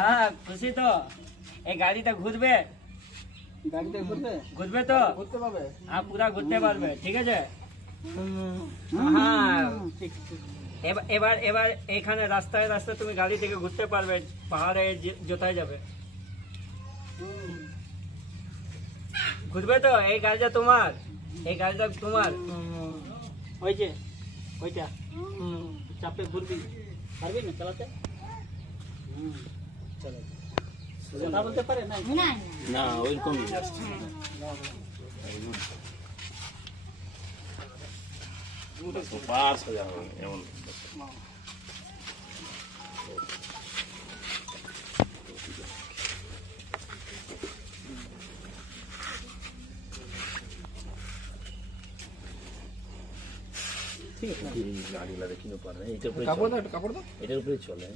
হ্যাঁ খুশি তো? এই গাড়িটা ঘুরবে? গাড়িটা ঘুরবে? ঘুরবে তো? ঘুরতে পারবে? হ্যাঁ পুরা ঘুরতে পারবে, ঠিক আছে? হ্যাঁ এবার এবার এখানে রাস্তায় রাস্তায় তুমি গাড়ি থেকে ঘুরতে পারবে, পাহাড়ে যেতায় যাবে। ঘুরবে তো? এই গাড়িটা তোমার, এই গাড়িটা তোমার। ওই যে ওইটা চাপে ঘুরবি, পারবি না চালাতে? চলো কথা বলতে পারে না? না ওইরকমই আসছে পার সাজা হবে এমন। ঠিক আছে গাড়িগুলা দেখি না পারে এটার উপরে, কাপড় দাও, একটু কাপড় দাও। এটার উপরে চলে।